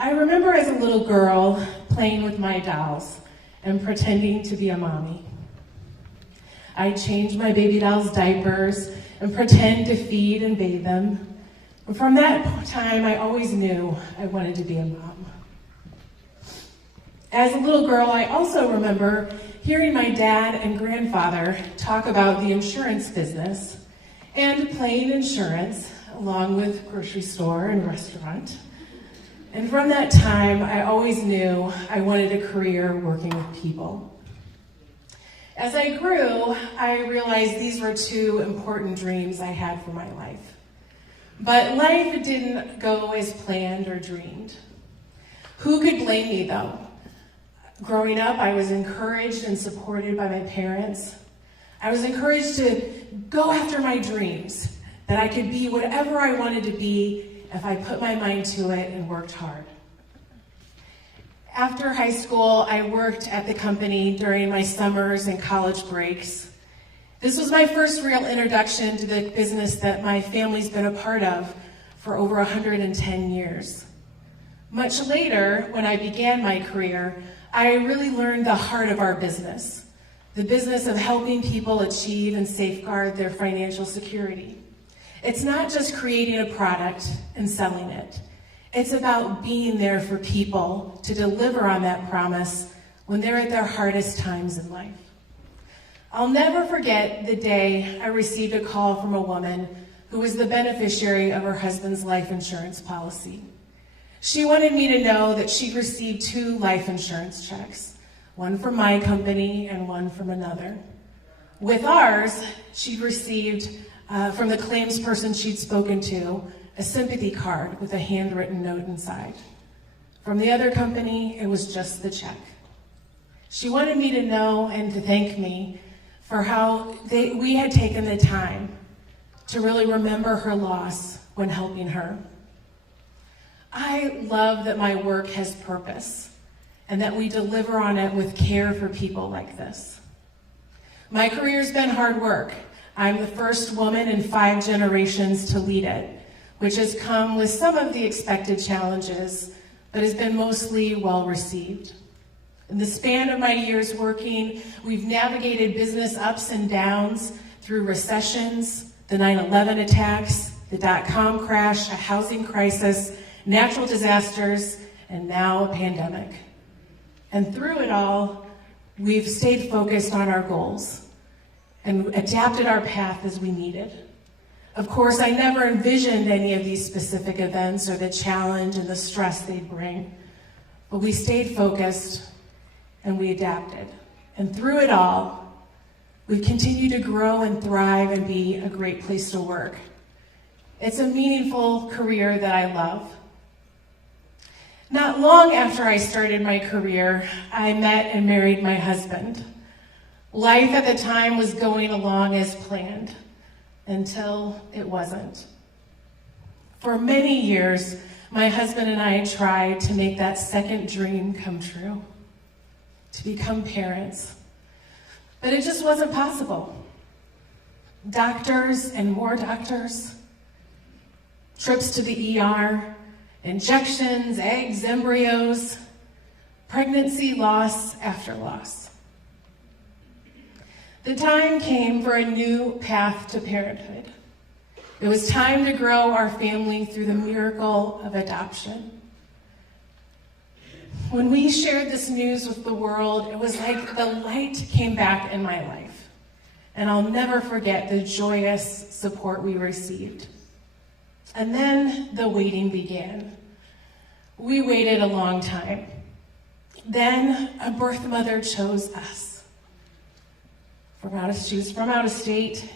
I remember as a little girl playing with my dolls and pretending to be a mommy. I'd change my baby dolls' diapers and pretend to feed and bathe them. And from that time, I always knew I wanted to be a mom. As a little girl, I also remember hearing my dad and grandfather talk about the insurance business and playing insurance along with grocery store and restaurant. And from that time, I always knew I wanted a career working with people. As I grew, I realized these were two important dreams I had for my life. But life didn't go as planned or dreamed. Who could blame me, though? Growing up, I was encouraged and supported by my parents. I was encouraged to go after my dreams, that I could be whatever I wanted to be if I put my mind to it and worked hard. After high school, I worked at the company during my summers and college breaks. This was my first real introduction to the business that my family's been a part of for over 110 years. Much later, when I began my career, I really learned the heart of our business, the business of helping people achieve and safeguard their financial security. It's not just creating a product and selling it. It's about being there for people to deliver on that promise when they're at their hardest times in life. I'll never forget the day I received a call from a woman who was the beneficiary of her husband's life insurance policy. She wanted me to know that she'd received 2 life insurance checks, one from my company and one from another. With ours, she'd received from the claims person she'd spoken to a sympathy card with a handwritten note inside. From the other company, it was just the check. She wanted me to know and to thank me for how we had taken the time to really remember her loss when helping her. I love that my work has purpose and that we deliver on it with care for people like this. My career's been hard work. I'm the first woman in 5 generations to lead it, which has come with some of the expected challenges, but has been mostly well received. In the span of my years working, we've navigated business ups and downs through recessions, the 9/11 attacks, the dot-com crash, a housing crisis, natural disasters, and now a pandemic. And through it all, we've stayed focused on our goals and adapted our path as we needed. Of course, I never envisioned any of these specific events or the challenge and the stress they'd bring, but we stayed focused and we adapted. And through it all, we've continued to grow and thrive and be a great place to work. It's a meaningful career that I love. Not long after I started my career, I met and married my husband. Life at the time was going along as planned, until it wasn't. For many years, my husband and I tried to make that second dream come true, to become parents. But it just wasn't possible. Doctors and more doctors, trips to the ER, injections, eggs, embryos, pregnancy loss after loss. The time came for a new path to parenthood. It was time to grow our family through the miracle of adoption. When we shared this news with the world, it was like the light came back in my life. And I'll never forget the joyous support we received. And then the waiting began. We waited a long time. Then a birth mother chose us. She was from out of state,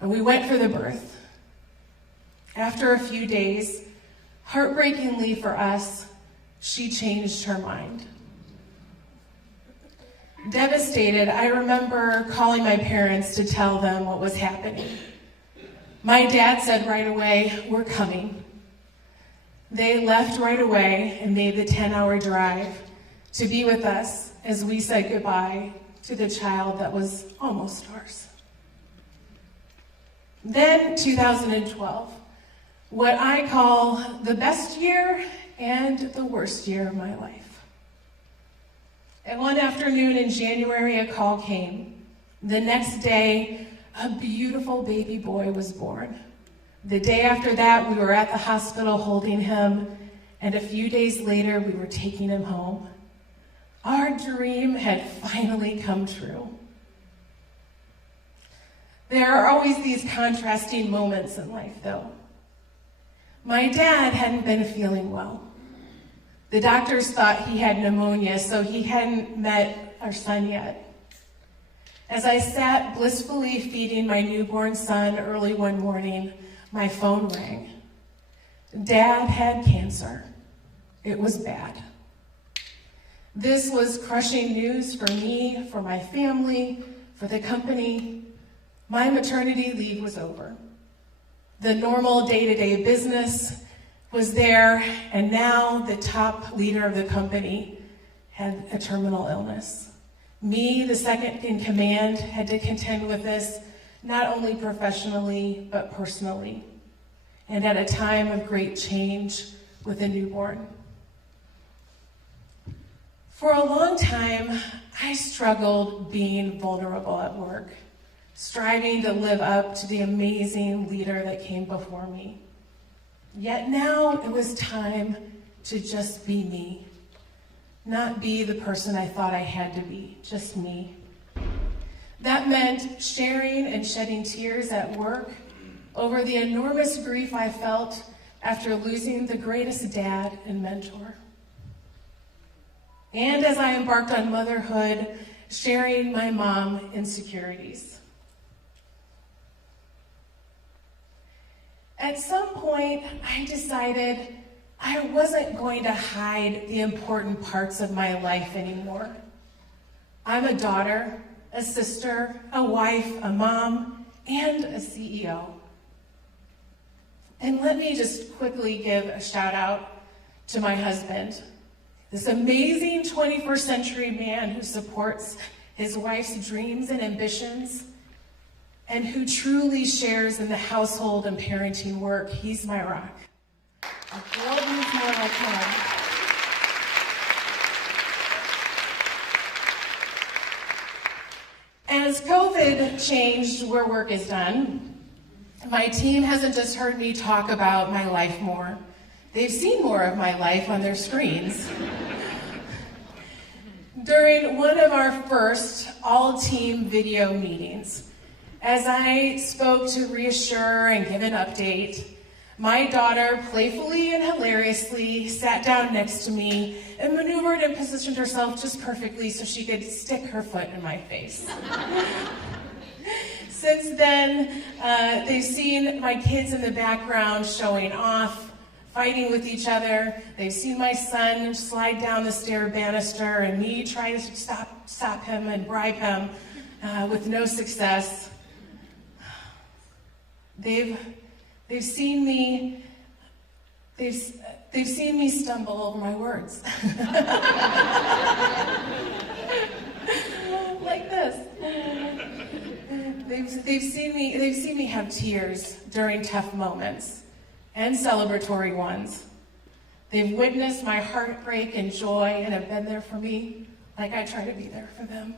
and we went for the birth. After a few days, heartbreakingly for us, she changed her mind. Devastated, I remember calling my parents to tell them what was happening. My dad said right away, "We're coming." They left right away and made the 10-hour drive to be with us as we said goodbye to the child that was almost ours. Then 2012, what I call the best year and the worst year of my life. And one afternoon in January, a call came. The next day, a beautiful baby boy was born. The day after that, we were at the hospital holding him, and a few days later, we were taking him home. Our dream had finally come true. There are always these contrasting moments in life, though. My dad hadn't been feeling well. The doctors thought he had pneumonia, so he hadn't met our son yet. As I sat blissfully feeding my newborn son early one morning, my phone rang. Dad had cancer. It was bad. This was crushing news for me, for my family, for the company. My maternity leave was over. The normal day-to-day business was there, and now the top leader of the company had a terminal illness. Me, the second in command, had to contend with this, not only professionally, but personally, and at a time of great change with a newborn. For a long time, I struggled being vulnerable at work, striving to live up to the amazing leader that came before me. Yet now it was time to just be me, not be the person I thought I had to be, just me. That meant sharing and shedding tears at work over the enormous grief I felt after losing the greatest dad and mentor. And as I embarked on motherhood, sharing my mom insecurities. At some point, I decided I wasn't going to hide the important parts of my life anymore. I'm a daughter, a sister, a wife, a mom, and a CEO. And let me just quickly give a shout out to my husband, this amazing 21st century man who supports his wife's dreams and ambitions, and who truly shares in the household and parenting work. He's my rock. A girl needs more like him. As COVID changed where work is done, my team hasn't just heard me talk about my life more. They've seen more of my life on their screens. During one of our first all-team video meetings, as I spoke to reassure and give an update, my daughter playfully and hilariously sat down next to me and maneuvered and positioned herself just perfectly so she could stick her foot in my face. Since then, they've seen my kids in the background showing off, fighting with each other. They've seen my son slide down the stair banister and me try to stop him and bribe him with no success. They've seen me stumble over my words. Like this. They've seen me have tears during tough moments and celebratory ones. They've witnessed my heartbreak and joy and have been there for me like I try to be there for them.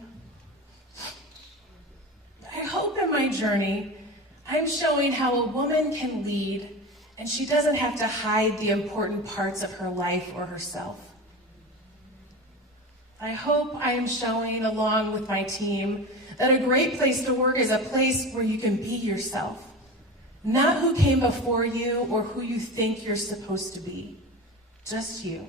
I hope in my journey I'm showing how a woman can lead, and she doesn't have to hide the important parts of her life or herself. I hope I am showing, along with my team, that a great place to work is a place where you can be yourself, not who came before you or who you think you're supposed to be, just you.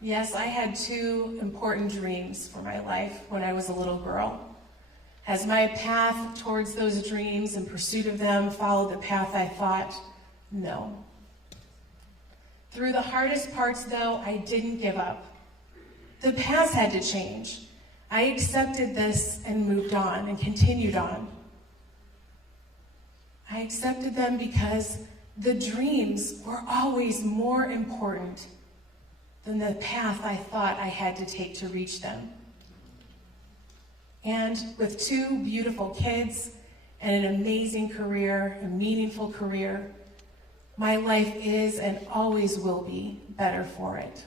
Yes, I had two important dreams for my life when I was a little girl. Has my path towards those dreams and pursuit of them followed the path I thought? No. Through the hardest parts, though, I didn't give up. The paths had to change. I accepted this and moved on and continued on. I accepted them because the dreams were always more important than the path I thought I had to take to reach them. And with two beautiful kids and an amazing career, a meaningful career, My life is and always will be better for it.